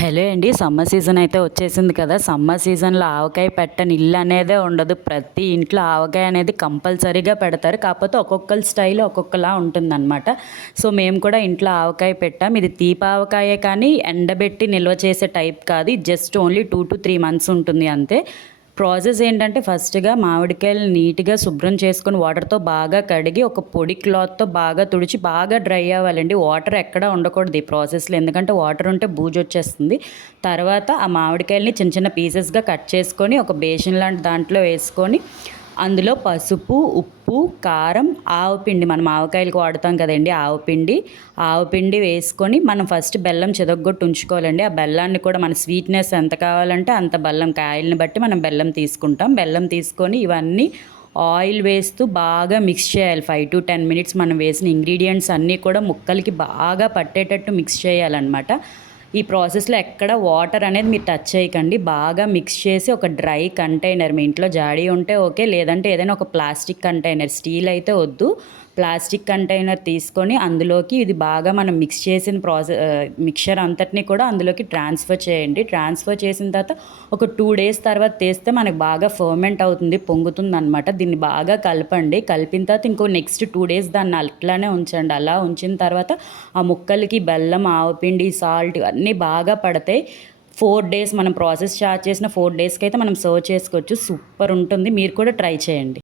Hello అండి. Summer season అయితే వచ్చేసింది కదా. సమ్మర్ సీజన్లో ఆవకాయ పెట్టని ఇల్లు అనేదే ఉండదు. ప్రతి ఇంట్లో ఆవకాయ అనేది కంపల్సరీగా పెడతారు. కాకపోతే ఒక్కొక్కరి స్టైల్ ఒక్కొక్కలా ఉంటుందన్నమాట. సో మేము కూడా ఇంట్లో ఆవకాయ పెట్టాం. ఇది తీపి ఆవకాయే కానీ ఎండబెట్టి నిల్వ చేసే టైప్ కాదు. జస్ట్ ఓన్లీ 2 to 3 months ఉంటుంది అంతే. ప్రాసెస్ ఏంటంటే ఫస్ట్‌గా మామిడికాయలు నీట్‌గా శుభ్రం చేసుకొని వాటర్‌తో బాగా కడిగి ఒక పొడి క్లాత్‌తో బాగా తుడిచి బాగా డ్రై అవ్వాలండి. వాటర్ ఎక్కడ ఉండకూడదు ఈ ప్రాసెస్‌లో. ఎందుకంటే వాటర్ ఉంటే బూజొచ్చేస్తుంది. తర్వాత ఆ మామిడికాయలని చిన్న చిన్న పీసెస్‌గా కట్ చేసుకొని ఒక బేసిన్ లాంటి దాంట్లో వేసుకొని అందులో పసుపు, ఉప్పు, కారం, ఆవపిండి మనం ఆవకాయలకు వాడతాం కదండీ ఆవపిండి వేసుకొని మనం ఫస్ట్ బెల్లం చితగ్గొట్టి ఉంచుకోవాలండి. ఆ బెల్లాన్ని కూడా మన స్వీట్‌నెస్ ఎంత కావాలంటే అంత బెల్లం కాయల్ని బట్టి మనం బెల్లం తీసుకుంటాం. బెల్లం తీసుకొని ఇవన్నీ ఆయిల్ వేస్తూ బాగా మిక్స్ చేయాలి. 5 to 10 minutes మనం వేసిన ఇంగ్రీడియంట్స్ అన్నీ కూడా ముక్కలకి బాగా పట్టేటట్టు మిక్స్ చేయాలన్నమాట. ఈ ప్రాసెస్లో ఎక్కడ వాటర్ అనేది మీరు టచ్ చేయకండి. బాగా మిక్స్ చేసి ఒక డ్రై కంటైనర్, మీ ఇంట్లో జాడీ ఉంటే ఓకే, లేదంటే ఏదైనా ఒక ప్లాస్టిక్ కంటైనర్, స్టీల్ అయితే వద్దు, ప్లాస్టిక్ కంటైనర్ తీసుకొని అందులోకి ఇది బాగా మనం మిక్స్ చేసిన మిక్చర్ అంతటిని కూడా అందులోకి ట్రాన్స్ఫర్ చేయండి. ట్రాన్స్ఫర్ చేసిన తర్వాత ఒక 2 days తర్వాత తీస్తే మనకు బాగా ఫర్మెంట్ అవుతుంది, పొంగుతుంది అనమాట. దీన్ని బాగా కలపండి. కలిపిన తర్వాత ఇంకో నెక్స్ట్ 2 days దాన్ని అట్లానే ఉంచండి. అలా ఉంచిన తర్వాత ఆ ముక్కలకి బెల్లం, ఆవపిండి, సాల్ట్ అన్నీ బాగా పడతాయి. 4 days మనం ప్రాసెస్ స్టార్ట్ చేసిన 4 daysకి అయితే మనం సర్వ్ చేసుకోవచ్చు. సూపర్ ఉంటుంది. మీరు కూడా ట్రై చేయండి.